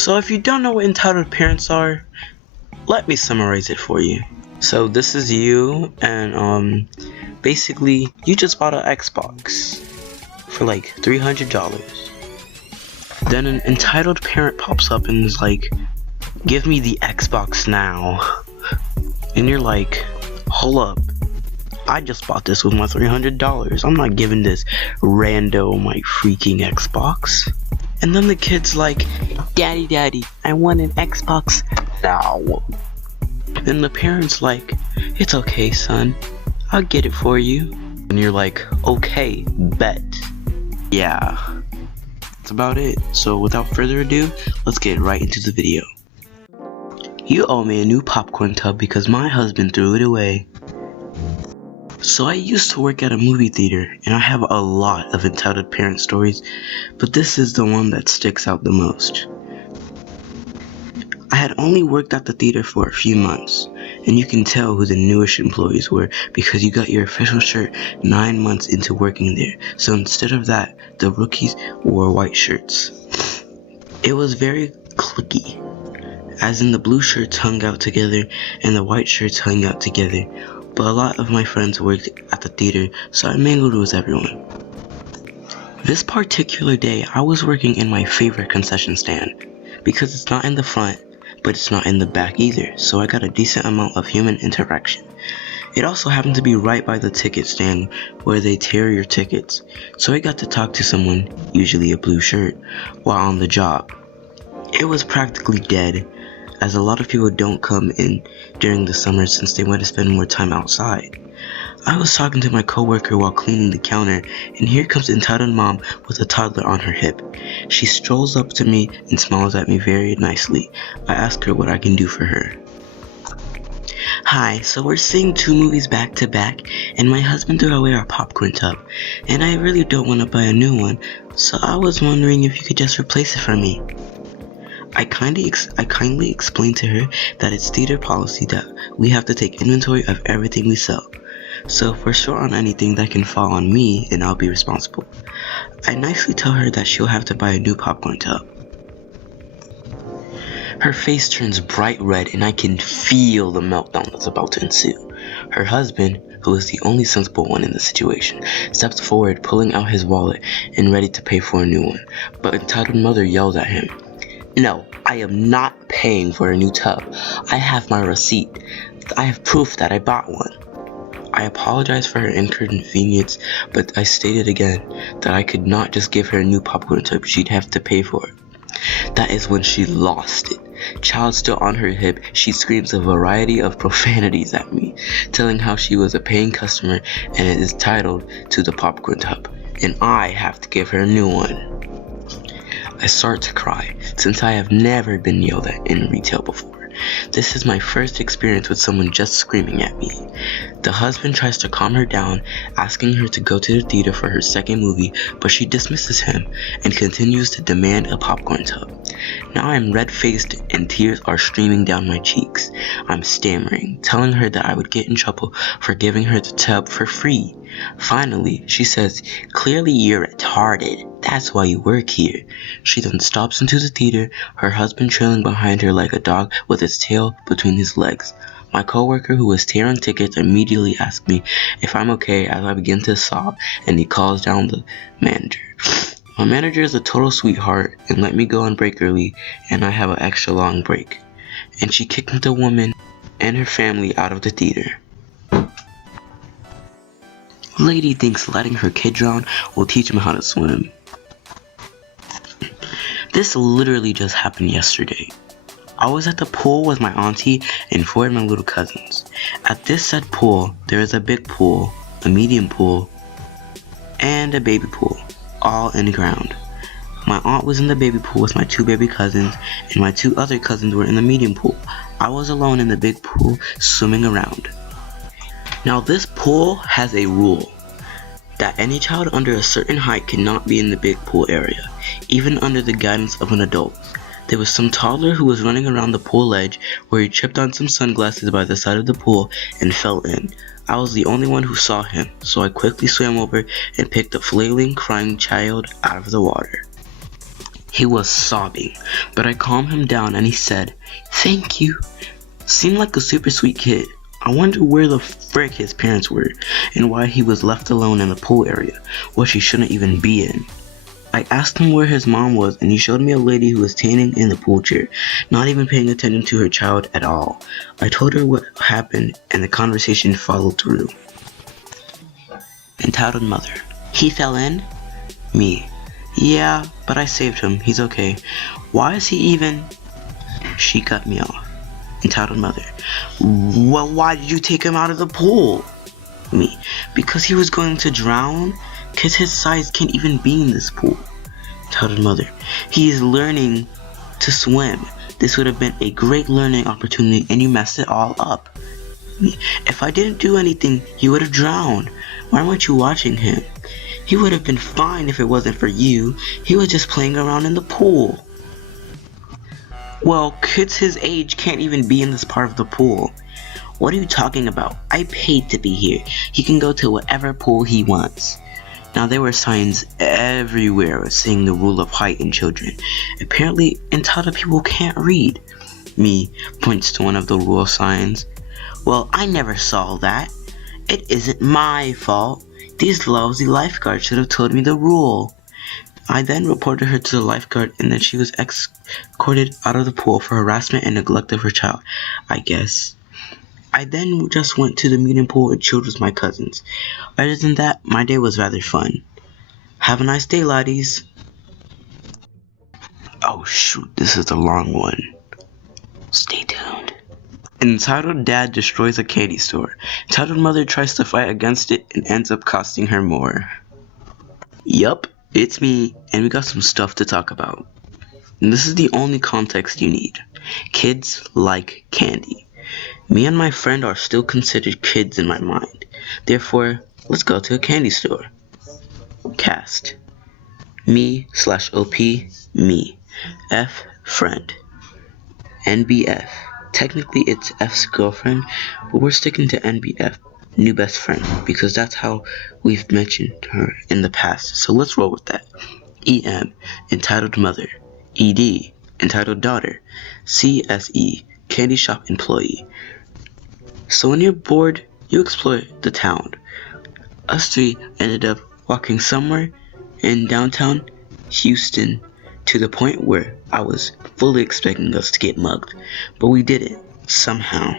So if you don't know what entitled parents are, let me summarize it for you. So this is you, and basically you just bought an Xbox for like $300. Then an entitled parent pops up and is like, give me the Xbox now. And you're like, hold up, I just bought this with my $300. I'm not giving this rando my freaking Xbox. And then the kid's like, Daddy, I want an Xbox now. And the parent's like, it's okay, son, I'll get it for you. And you're like, okay, bet. Yeah, that's about it. So without further ado, let's get right into the video. You owe me a new popcorn tub because my husband threw it away. So I used to work at a movie theater, and I have a lot of entitled parent stories, but this is the one that sticks out the most. I had only worked at the theater for a few months, and you can tell who the newish employees were because you got your official shirt 9 months into working there. So instead of that, the rookies wore white shirts. It was very cliquey, as in the blue shirts hung out together and the white shirts hung out together. But a lot of my friends worked at the theater, so I mingled with everyone. This particular day, I was working in my favorite concession stand, because it's not in the front, but it's not in the back either, so I got a decent amount of human interaction. It also happened to be right by the ticket stand where they tear your tickets, so I got to talk to someone, usually a blue shirt, while on the job. It was practically dead, as a lot of people don't come in during the summer since they want to spend more time outside. I was talking to my coworker while cleaning the counter, and here comes entitled mom with a toddler on her hip. She strolls up to me and smiles at me very nicely. I ask her what I can do for her. Hi, so we're seeing 2 movies back to back, and my husband threw away our popcorn tub, and I really don't want to buy a new one, so I was wondering if you could just replace it for me. I kindly explained to her that it's theater policy that we have to take inventory of everything we sell. So if we're short on anything, that can fall on me and I'll be responsible. I nicely tell her that she'll have to buy a new popcorn tub. Her face turns bright red and I can feel the meltdown that's about to ensue. Her husband, who is the only sensible one in the situation, steps forward, pulling out his wallet and ready to pay for a new one. But entitled mother yells at him, "No, I am not paying for a new tub. I have my receipt. I have proof that I bought one." I apologized for her inconvenience, but I stated again that I could not just give her a new popcorn tub, she'd have to pay for it. That is when she lost it. Child still on her hip, she screams a variety of profanities at me, telling how she was a paying customer and is entitled to the popcorn tub, and I have to give her a new one. I start to cry, since I have never been yelled at in retail before. This is my first experience with someone just screaming at me. The husband tries to calm her down, asking her to go to the theater for her second movie, but she dismisses him and continues to demand a popcorn tub. Now I'm red-faced and tears are streaming down my cheeks. I'm stammering, telling her that I would get in trouble for giving her the tub for free. Finally, she says, "Clearly you're retarded. That's why you work here." She then stops into the theater, her husband trailing behind her like a dog with its tail between his legs. My coworker, who was tearing tickets, immediately asks me if I'm okay as I begin to sob, and he calls down the manager. My manager is a total sweetheart and let me go on break early, and I have an extra long break. And she kicked the woman and her family out of the theater. Lady thinks letting her kid drown will teach him how to swim. This literally just happened yesterday. I was at the pool with my auntie and 4 of my little cousins. At this said pool, there is a big pool, a medium pool, and a baby pool, all in the ground. My aunt was in the baby pool with my 2 baby cousins, and my 2 other cousins were in the medium pool. I was alone in the big pool, swimming around. Now this pool has a rule that any child under a certain height cannot be in the big pool area, even under the guidance of an adult. There was some toddler who was running around the pool edge where he tripped on some sunglasses by the side of the pool and fell in. I was the only one who saw him, so I quickly swam over and picked the flailing, crying child out of the water. He was sobbing, but I calmed him down and he said, "Thank you." Seemed like a super sweet kid. I wondered where the frick his parents were and why he was left alone in the pool area, which he shouldn't even be in. I asked him where his mom was and he showed me a lady who was tanning in the pool chair, not even paying attention to her child at all. I told her what happened and the conversation followed through. Entitled mother: "He fell in?" Me: "Yeah, but I saved him. He's okay. Why is he even..." She cut me off. Entitled mother: "Well, why did you take him out of the pool?" Me: "Because he was going to drown. Kids his size can't even be in this pool." Entitled mother: "He is learning to swim. This would have been a great learning opportunity and you messed it all up." Me: "If I didn't do anything, he would have drowned. Why weren't you watching him? He would have been fine if it wasn't for you. He was just playing around in the pool." "Well, kids his age can't even be in this part of the pool." "What are you talking about? I paid to be here. He can go to whatever pool he wants." Now there were signs everywhere saying the rule of height in children. Apparently entitled people can't read. Me points to one of the rule signs. "Well, I never saw that. It isn't my fault. These lousy lifeguards should have told me the rule." I then reported her to the lifeguard and then she was escorted out of the pool for harassment and neglect of her child, I guess. I then just went to the mutant pool and chilled with my cousins. Other than that, my day was rather fun. Have a nice day, laddies. Oh shoot, this is a long one. Stay tuned. Entitled dad destroys a candy store. Entitled mother tries to fight against it and ends up costing her more. Yup, it's me, and we got some stuff to talk about. And this is the only context you need. Kids like candy. Me and my friend are still considered kids in my mind. Therefore, let's go to a candy store. Cast: me/OP, me. F, friend. NBF. Technically it's F's girlfriend, but we're sticking to NBF, new best friend, because that's how we've mentioned her in the past. So let's roll with that. EM, entitled mother. ED, entitled daughter. CSE, candy shop employee. So when you're bored, you explore the town. Us three ended up walking somewhere in downtown Houston to the point where I was fully expecting us to get mugged, but we didn't, somehow.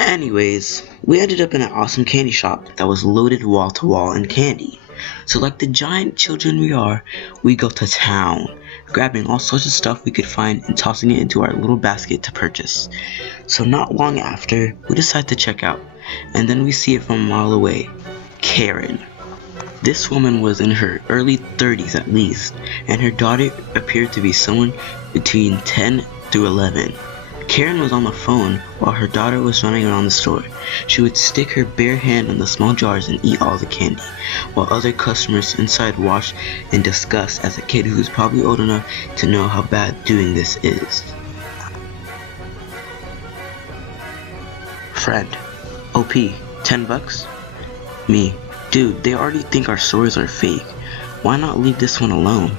Anyways, we ended up in an awesome candy shop that was loaded wall to wall in candy. So like the giant children we are, we go to town, grabbing all sorts of stuff we could find and tossing it into our little basket to purchase. So not long after, we decide to check out, and then we see it from a mile away. Karen. This woman was in her early 30s at least, and her daughter appeared to be someone between 10 through 11. Karen was on the phone while her daughter was running around the store. She would stick her bare hand in the small jars and eat all the candy, while other customers inside watched in disgust as a kid who was probably old enough to know how bad doing this is. Friend. OP, 10 bucks? Me. Dude, they already think our stories are fake. Why not leave this one alone?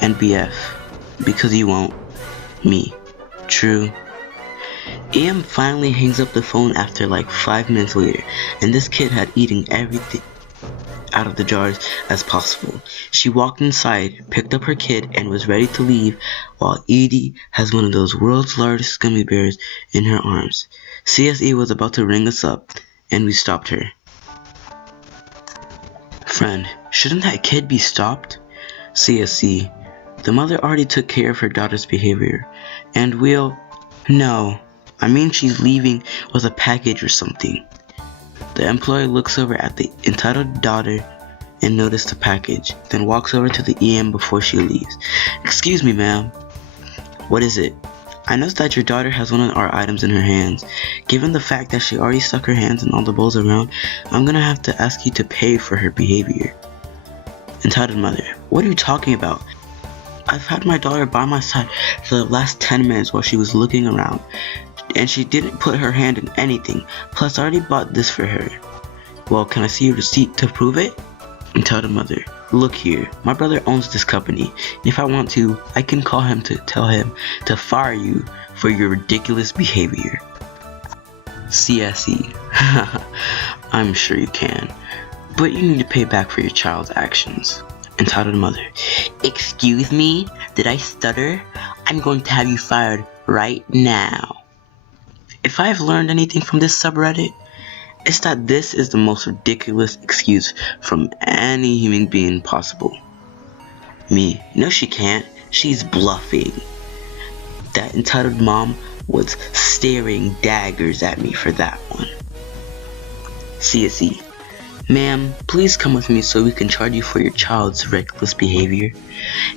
NBF. Because you won't. Me. True. EM finally hangs up the phone after like 5 minutes later, and this kid had eaten everything out of the jars as possible. She walked inside, picked up her kid, and was ready to leave while Edie has one of those world's largest gummy bears in her arms. CSE was about to ring us up, and we stopped her. Friend, shouldn't that kid be stopped? CSE, the mother already took care of her daughter's behavior, and no, I mean she's leaving with a package or something. The employee looks over at the entitled daughter and notices the package, then walks over to the EM before she leaves. Excuse me, ma'am. What is it? I noticed that your daughter has one of our items in her hands. Given the fact that she already stuck her hands in all the bowls around, I'm gonna have to ask you to pay for her behavior. Entitled mother, what are you talking about? I've had my daughter by my side for the last 10 minutes while she was looking around, and she didn't put her hand in anything. Plus, I already bought this for her. Well, can I see your receipt to prove it? Entitled mother, Look here, my brother owns this company. If I want to, I can call him to tell him to fire you for your ridiculous behavior. CSE. I'm sure you can, but you need to pay back for your child's actions. Entitled mother. Excuse me? Did I stutter? I'm going to have you fired right now. If I've learned anything from this subreddit, it's that this is the most ridiculous excuse from any human being possible. Me. No, she can't. She's bluffing. That entitled mom was staring daggers at me for that one. CSE. Ma'am, please come with me so we can charge you for your child's reckless behavior.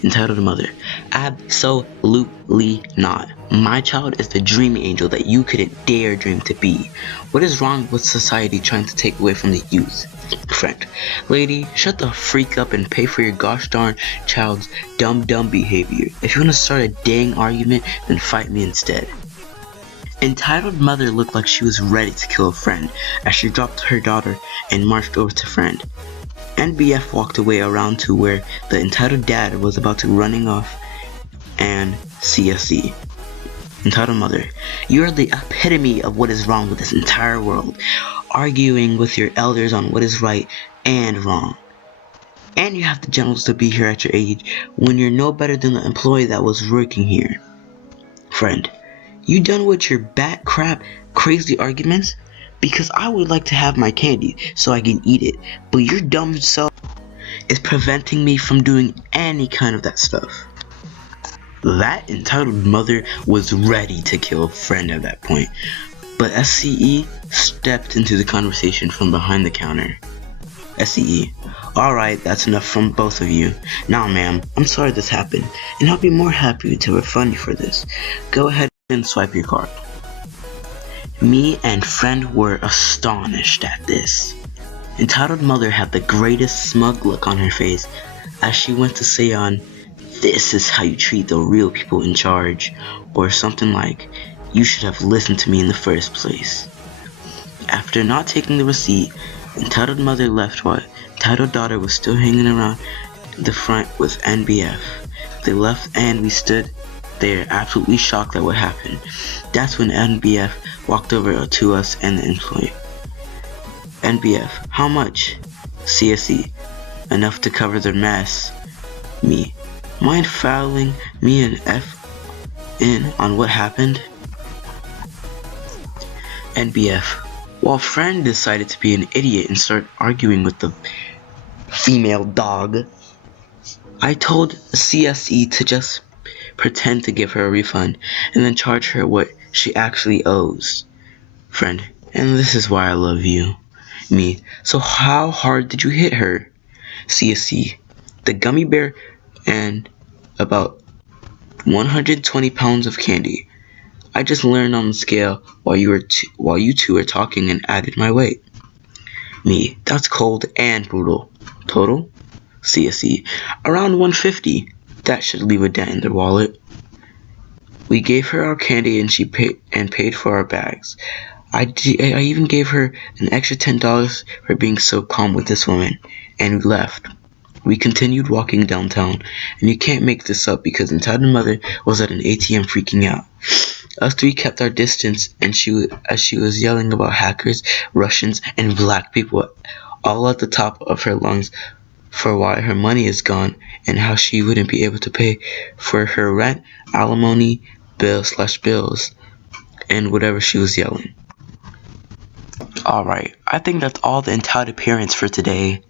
Entitled mother. Absolutely not. My child is the dream angel that you couldn't dare dream to be. What is wrong with society trying to take away from the youth? Friend. Lady, shut the freak up and pay for your gosh darn child's dumb behavior. If you want to start a dang argument, then fight me instead. Entitled mother looked like she was ready to kill a friend as she dropped her daughter and marched over to friend. NBF walked away around to where the entitled dad was about to running off and CSE. Entitled mother, you are the epitome of what is wrong with this entire world, arguing with your elders on what is right and wrong. And you have the genitals to be here at your age when you're no better than the employee that was working here. Friend. You done with your bat crap crazy arguments? Because I would like to have my candy so I can eat it, but your dumb self is preventing me from doing any kind of that stuff. That entitled mother was ready to kill a friend at that point, but SCE stepped into the conversation from behind the counter. SCE. Alright, that's enough from both of you. Now ma'am, I'm sorry this happened, and I'll be more happy to refund you for this. Go ahead and swipe your card. Me and friend were astonished at this. Entitled mother had the greatest smug look on her face as she went to say on, "This is how you treat the real people in charge," or something like, "You should have listened to me in the first place." After not taking the receipt, entitled mother left while entitled daughter was still hanging around the front with NBF. They left and we stood there absolutely shocked at what happened. That's when NBF walked over to us and the employee. NBF, how much? CSE, enough to cover their mess. Me, mind fouling me and F in on what happened? NBF, while friend decided to be an idiot and start arguing with the female dog, I told CSE to just pretend to give her a refund and then charge her what she actually owes. Friend, and this is why I love you. Me, so how hard did you hit her? CSE, the gummy bear and about 120 pounds of candy. I just learned on the scale while you two were talking and added my weight. Me, that's cold and brutal. Total? CSE, around 150. That should leave a dent in their wallet. We gave her our candy and she paid for our bags. I even gave her an extra $10 for being so calm with this woman, and we left. We continued walking downtown, and you can't make this up because entitled mother was at an ATM freaking out. Us three kept our distance, and as she was yelling about hackers, Russians, and black people all at the top of her lungs for why her money is gone and how she wouldn't be able to pay for her rent, alimony, bills, and whatever she was yelling. Alright, I think that's all the entitled parents for today.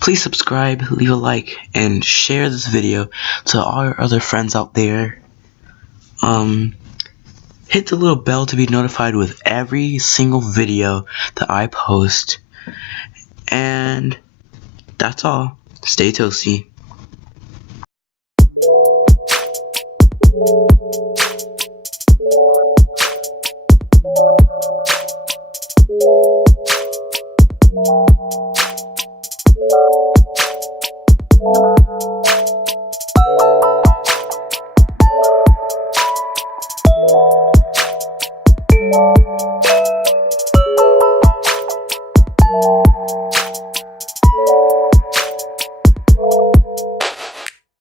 Please subscribe, leave a like, and share this video to all your other friends out there. Hit the little bell to be notified with every single video that I post. And that's all. Stay toasty.